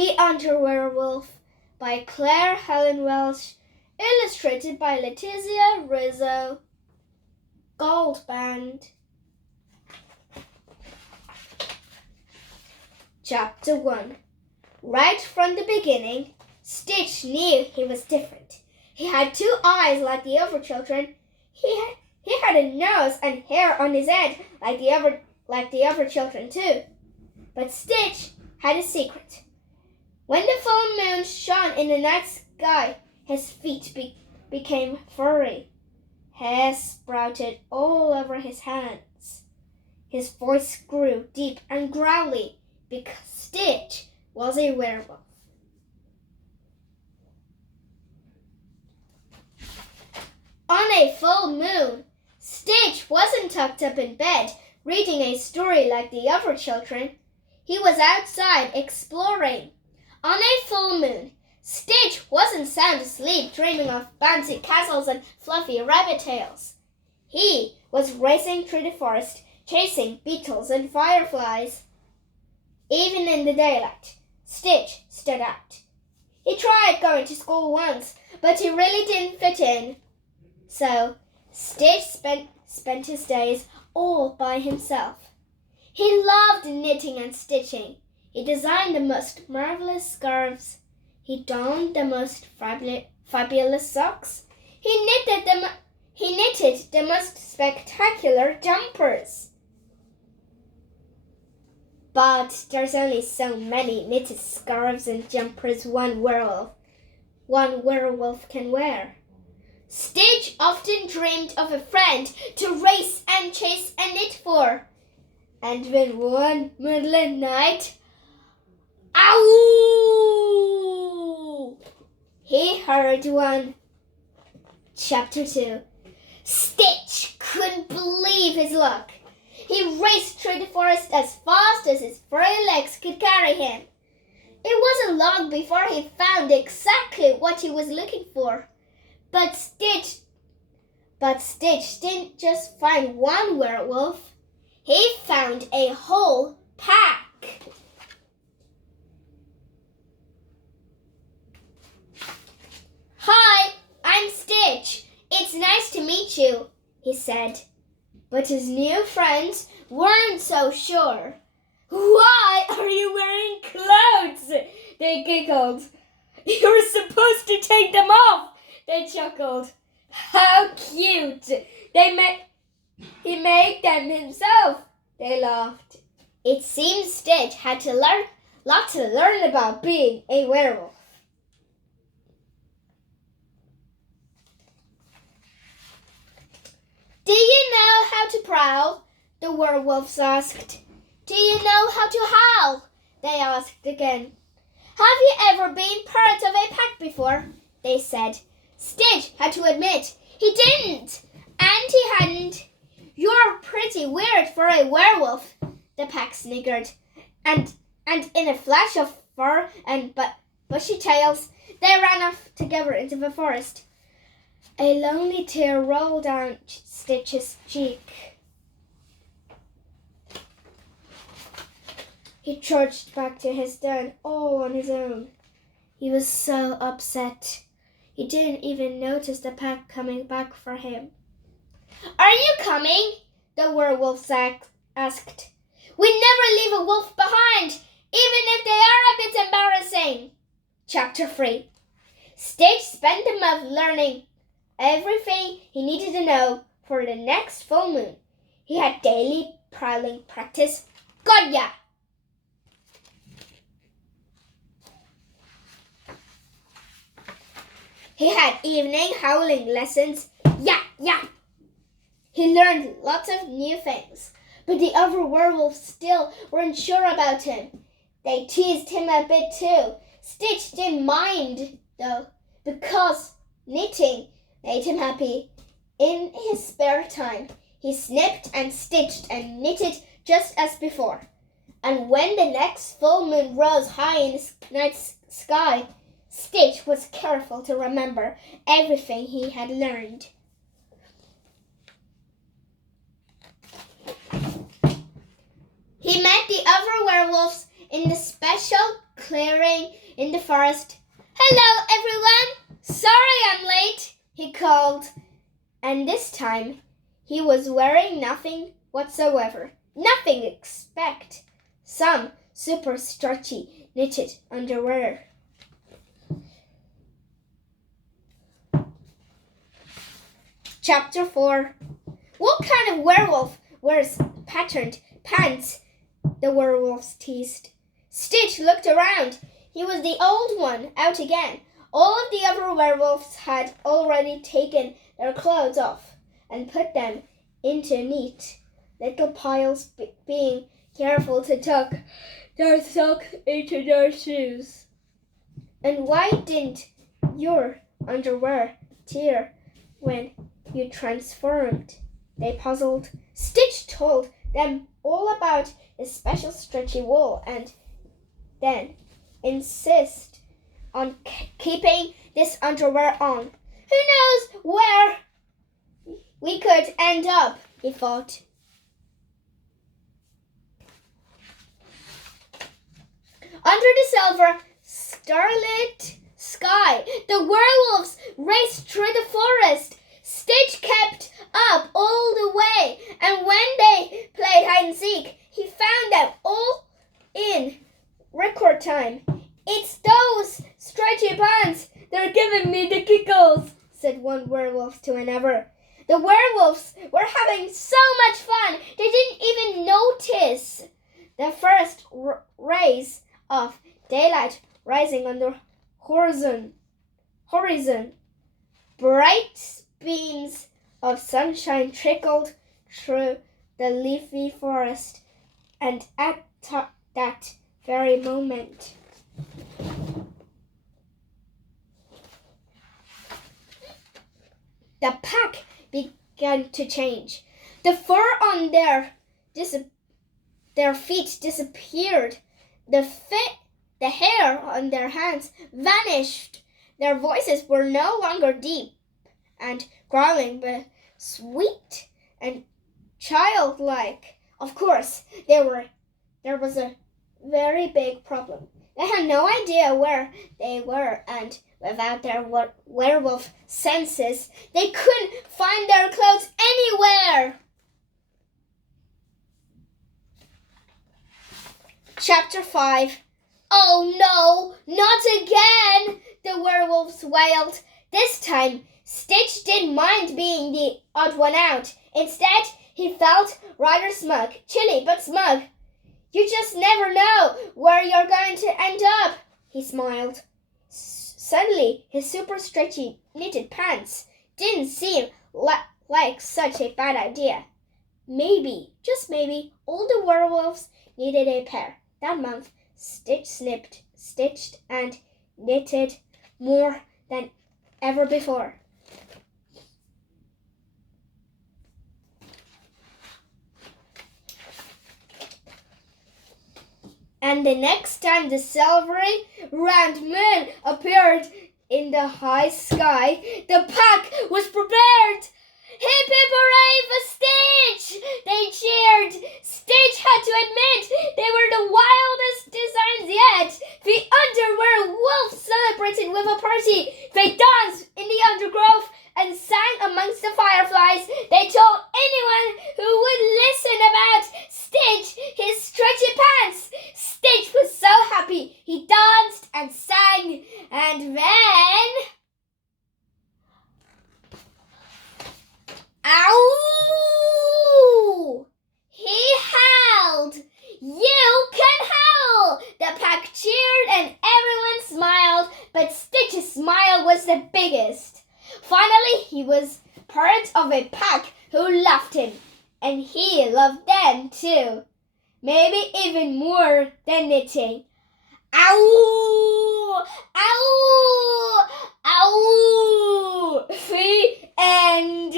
The Under-Werewolf by Clare, Helen, Welsh, illustrated by Letizia Rizzo. Gold Band. Chapter 1. Right from the beginning, Stitch knew he was different. He had 2 eyes like the other children. He had a nose and hair on his head like the other children too. But Stitch had a secret. When the full moon shone in the night sky, his feet became furry. Hair sprouted all over his hands. His voice grew deep and growly because Stitch was a werewolf. On a full moon, Stitch wasn't tucked up in bed reading a story like the other children. He was outside exploring. On a full moon, Stitch wasn't sound asleep dreaming of bouncy castles and fluffy rabbit tails. He was racing through the forest, chasing beetles and fireflies. Even in the daylight, Stitch stood out. He tried going to school once, but he really didn't fit in. So, Stitch spent his days all by himself. He loved knitting and stitching. He designed the most marvelous scarves. He donned the most fabulous socks. He knitted the most spectacular jumpers. But there's only so many knitted scarves and jumpers one werewolf can wear. Stitch often dreamed of a friend to race and chase and knit for. And when one moonlit night, ow! He heard one. Chapter 2. Stitch couldn't believe his luck. He raced through the forest as fast as his furry legs could carry him. It wasn't long before he found exactly what he was looking for. But Stitch didn't just find one werewolf. He found a whole pack. Hi, I'm Stitch. It's nice to meet you, he said. But his new friends weren't so sure. Why are you wearing clothes? They giggled. You're supposed to take them off, they chuckled. How cute! He made them himself, they laughed. It seems Stitch had a lot to learn about being a werewolf. Do you know how to prowl? The werewolves asked. Do you know how to howl? They asked again. Have you ever been part of a pack before? They said. Stitch had to admit he didn't, and he hadn't. You're pretty weird for a werewolf, the pack sniggered. And in a flash of fur and bushy tails, they ran off together into the forest. A lonely tear rolled down Stitch's cheek. He trudged back to his den all on his own. He was so upset. He didn't even notice the pack coming back for him. Are you coming? The werewolf asked. We never leave a wolf behind, even if they are a bit embarrassing. Chapter 3. Stitch spent the month learning everything he needed to know for the next full moon. He had daily prowling practice. Got ya! He had evening howling lessons. Yeah, yeah. He learned lots of new things, but the other werewolves still weren't sure about him. They teased him a bit too. Stitch didn't mind, though, because knitting made him happy. In his spare time, he snipped and stitched and knitted just as before. And when the next full moon rose high in the night sky, Stitch was careful to remember everything he had learned. He met the other werewolves in the special clearing in the forest. "Hello, everyone! Sorry I'm late," he called. And this time, he was wearing nothing whatsoever. Nothing except some super stretchy knitted underwear. Chapter 4. "What kind of werewolf wears patterned pants?" the werewolves teased. Stitch looked around. He was the old one out again. All of the other werewolves had already taken their clothes off and put them into neat little piles, being careful to tuck their socks into their shoes. "And why didn't your underwear tear when you transformed?" they puzzled. Stitch told them all about his special stretchy wool and then insist on keeping this underwear on. "Who knows where we could end up," he thought. Under the silver, starlit sky, the werewolves raced through the forest. Stitch kept up all the way, and when they played hide and seek, he found them all in record time. "It's those stretchy pants. They're giving me the giggles," said one werewolf to another. The werewolves were having so much fun, they didn't even notice the first rays of daylight rising on the horizon. Bright beams of sunshine trickled through the leafy forest, and at that very moment, the pack began to change. The fur on their feet disappeared. The hair on their hands vanished. Their voices were no longer deep and growling, but sweet and childlike. Of course, there was a very big problem. They had no idea where they were, and without their werewolf senses, they couldn't find their clothes anywhere. Chapter 5. "Oh no, not again!" the werewolves wailed. This time, Stitch didn't mind being the odd one out. Instead, he felt rather smug, chilly but smug. "You just never know where you're going to end up," he smiled. Suddenly, his super stretchy knitted pants didn't seem like such a bad idea. Maybe, just maybe, all the werewolves needed a pair. That month, Stitch stitched, and knitted more than ever before. And the next time the silvery round moon appeared in the high sky, the pack was prepared. "Hip hip hooray for Stitch!" they cheered. Stitch had to admit they were the wildest designs yet. The underwear wolves celebrated with a party. They danced in the undergrowth and sang amongst the fireflies. They told anyone who would listen about Stitch his stretchy pants. Stitch was so happy. He danced and sang, and then... Ow! He howled. "You can howl!" The pack cheered and everyone smiled, but Stitch's smile was the biggest. Finally, he was part of a pack who loved him, and he loved them too. Maybe even more than knitting. Ow! Ow! Ow! The end.